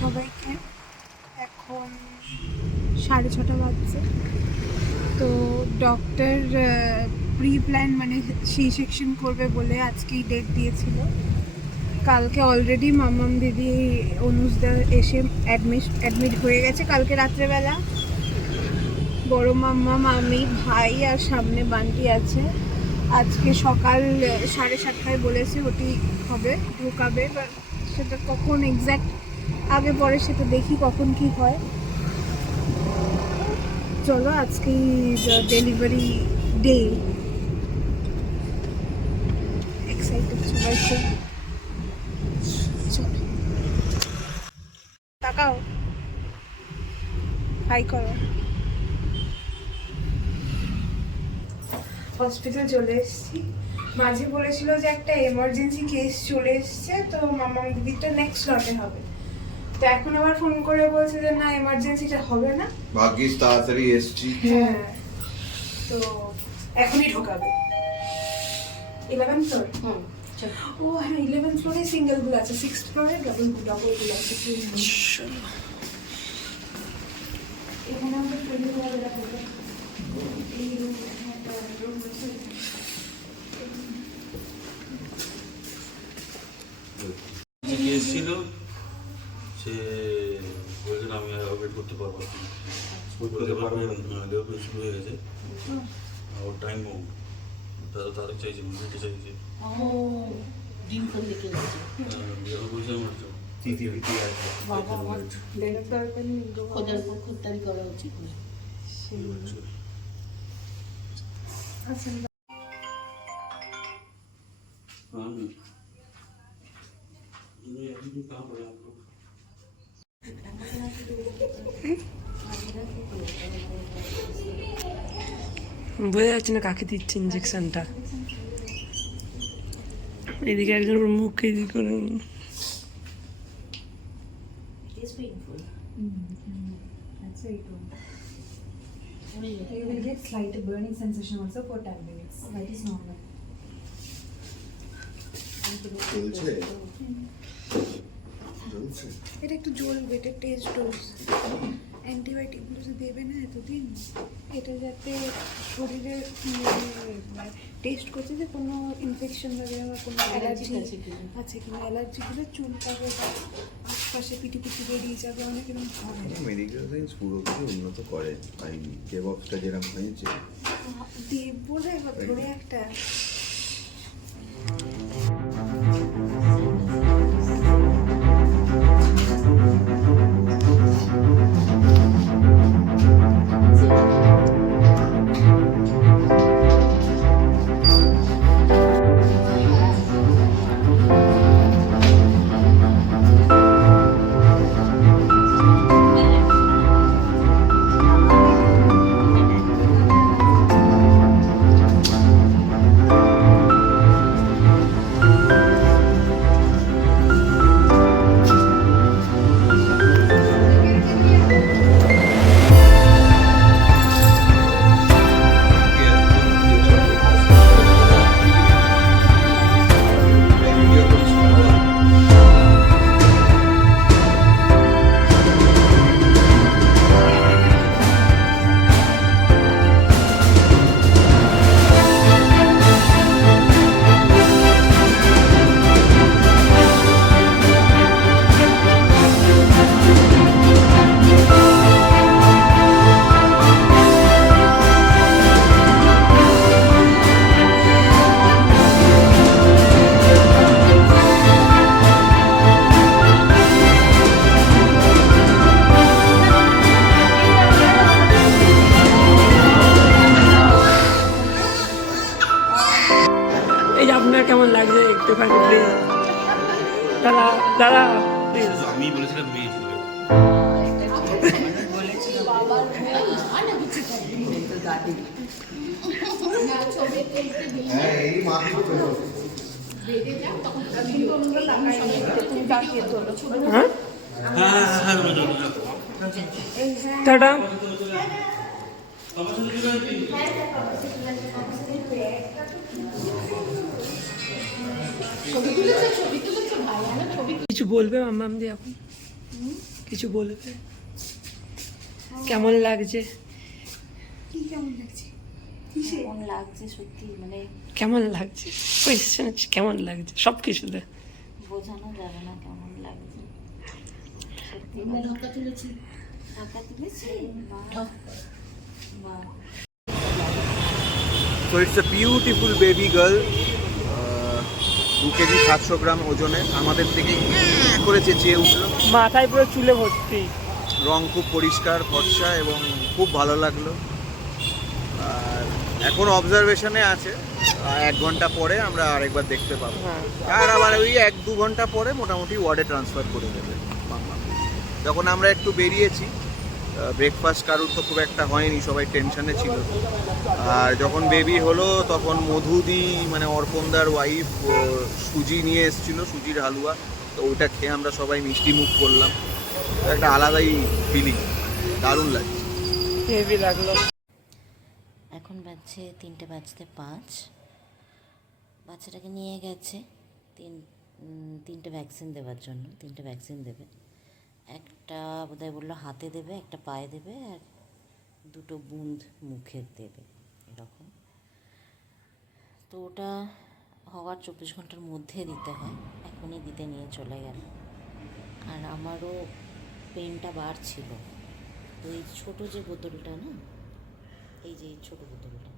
সবাইকে। এখন সাড়ে ছটা বাজছে। তো ডক্টর প্রি প্ল্যান মানে সি সেকশন করবে বলে আজকেই ডেট দিয়েছিল। কালকে অলরেডি মামাম দিদি, অনুজদা এসে অ্যাডমিট অ্যাডমিট হয়ে গেছে কালকে রাত্রেবেলা। বড় মাম্মা মামি ভাই আর সামনে বান্টি আছে। আজকে সকাল সাড়ে সাতটায় বলেছে ওটি হবে, ঢোকাবে বা সেটা কখন এক্স্যাক্ট আগে পরে সেটা দেখি কখন কি হয়। চলো, আজকেই ডেলিভারি ডে তাকাও। হাই করো। হসপিটাল চলে এসেছি। মাঝে বলেছিল যে একটা এমার্জেন্সি কেস চলে এসেছে, তো মামা দিদিটা নেক্সট স্লটে হবে। তো এখন আবার ফোন করে বলছে যে না এমার্জেন্সিটা হবে না। ভাগ্যিস তাড়াতাড়ি এসছি। হ্যাঁ। তো এখনই ঢোকাবে। ইলেভেন ফ্লোর ও হ্যাঁ ইলেভেন ফ্লোরে সিঙ্গেলগুলো আছে। সিক্স ফ্লোরে ডবল ডবলগুলো আছে এখানে আমাদের ওয়ালা করবে এই রুম রুম আছে। সে বলেছেন আমি আর ওয়েট করতে পারবো না করতে পারবে লেবার শুরু হয়ে গেছে আর ওর টাইমও তারা তাদের চাইছে মিনিটে চাইছে ডিম ফোন দেখে গেছে বিয়ে বলছে আমার তো তৃতীয় তৃতীয় আছে বাবা আমার দেড় দরকার নেই গো। খোদার পর খোদারি করা উচিত না আচ্ছা कहाँ पड़े आप लोग বোঝা যাচ্ছে না কাকে দিচ্ছে ইঞ্জেকশনটা এদিকে একজন ওর মুখে এদিকে করে It's painful. That's very true. আমি You will get slight burning sensation also for 10 minutes. That is normal. এটা একটু জ্বলবে এটা টেস্ট ডোজ অ্যান্টিবায়োটিকগুলো যে দেবে না এতদিন এটা যাতে শরীরে টেস্ট করছে যে কোনো ইনফেকশন বা কোনো অ্যালার্জি আছে কিনা? অ্যালার্জিগুলো চুলকাবে বা আশপাশে পিটি পিটি বেরিয়ে যাবে অনেক এরকম হবে মেডিকেল সায়েন্স পুরোপুরি উন্নত করে। আই ডেভঅপসটা যেরকম হয়েছে। দেব বলে ধরে একটা। দাদা আমি বলেছিলাম মেয়ে হ্যাঁ? বলবে মাম্মাম দিয়ে এখন? কিছু বলবে? কেমন লাগছে? কি কেমন লাগছে? কেমন লাগছে সত্যি মানে কেমন লাগছে? কোয়েশ্চেন কেমন লাগছে? সব কিছুতে বোঝানো যাবে না কেমন লাগছে। ঢাকা তুলেছি। ঢাকা তো it's a beautiful baby girl দু কেজি সাতশো গ্রাম ওজনে আমাদের থেকে করে চেঁচিয়ে উঠল? মাথায় পুরো চুলে ভর্তি। রং খুব পরিষ্কার ফর্সা এবং খুব ভালো লাগল। আর এখন অবজারভেশনে আছে। এক ঘণ্টা পরে আমরা আরেকবার দেখতে পাবো। হ্যাঁ। আর আবার ওই এক দু ঘণ্টা পরে মোটামুটি ওয়ার্ডে ট্রান্সফার করে দেবে। বাংলা যখন আমরা একটু বেরিয়েছি ব্রেকফাস্ট কারুর তো খুব একটা হয়নি সবাই টেনশনে ছিল। আর যখন বেবি হলো তখন মধুদি মানে অর্পণদার ওয়াইফ সুজি নিয়ে এসেছিল সুজির হালুয়া। তো ওইটা খেয়ে আমরা সবাই মিষ্টি মুখ করলাম। একটা আলাদাই ফিলিং দারুণ লাগছে। হেভি লাগল। এখন বাজছে তিনটে বাজতে পাঁচ। বাচ্চাটাকে নিয়ে গেছে তিন তিনটে ভ্যাকসিন দেওয়ার জন্য তিনটে ভ্যাকসিন দেবে। একটা বোধহয় বলল হাতে দেবে, একটা পায়ে দেবে আর দুটো বুঁদ মুখে দেবে, এরকম। তো ওটা হওয়ার চব্বিশ ঘণ্টার মধ্যে দিতে হয়, এখনই দিতে নিয়ে চলে গেল। আর আমারও পেনটা বাড়ছিল তো এই ছোটো যে বোতলটা না, এই যে এই ছোটো বোতলটা,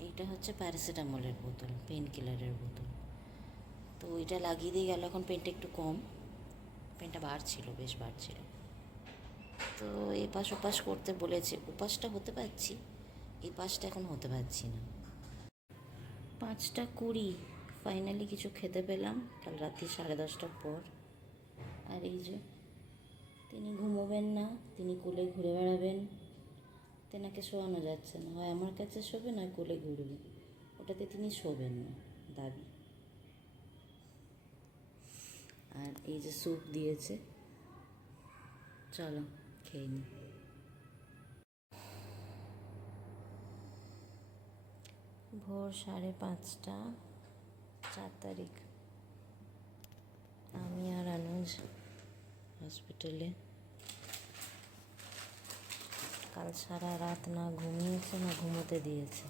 এইটা হচ্ছে প্যারাসিটামলের বোতল পেন কিলারের বোতল। তো ওইটা লাগিয়ে দিয়ে গেল, এখন পেনটা একটু কম। পেনটা বাড়ছিল বেশ বাড়ছিল তো এপাশ ওপাশ করতে বলেছে উপাসটা হতে পারছি এই পাশটা এখন হতে পারছি না। পাঁচটা কুড়ি ফাইনালি কিছু খেতে পেলাম, কাল রাত্রি সাড়ে দশটার পর। আর এই যে, তিনি ঘুমোবেন না, তিনি কোলে ঘুরে বেড়াবেন, তেনাকে শোয়ানো যাচ্ছে না। হয় আমার কাছে শোবে না কোলে ঘুরবে। ওটাতে তিনি শোবেন না, দাবি। আর এই যে স্যুপ দিয়েছে। চলো, খেয়ে নি। ভোর সাড়ে পাঁচটা, চার তারিখ। আমি আর আনুজ হসপিটালে কাল সারা রাত না ঘুমিয়েছে, না ঘুমোতে দিয়েছে।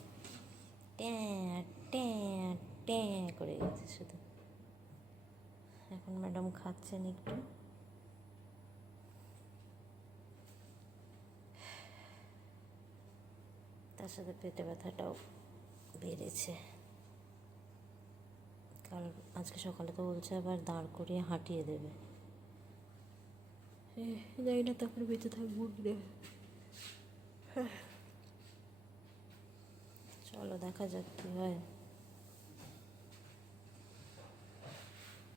ট্যাঁ ট্যাঁ ট্যাঁ করে গেছে শুধু। এখন ম্যাডাম খাচ্ছেন একটু। তার সাথে পেটে ব্যথাটাও বেড়েছে। কাল আজকে সকালে তো বলছে আবার দাঁড় করিয়ে হাঁটিয়ে দেবে। জানি না তারপরে বেঁচে থাকব। চলো দেখা যাক কী হয়।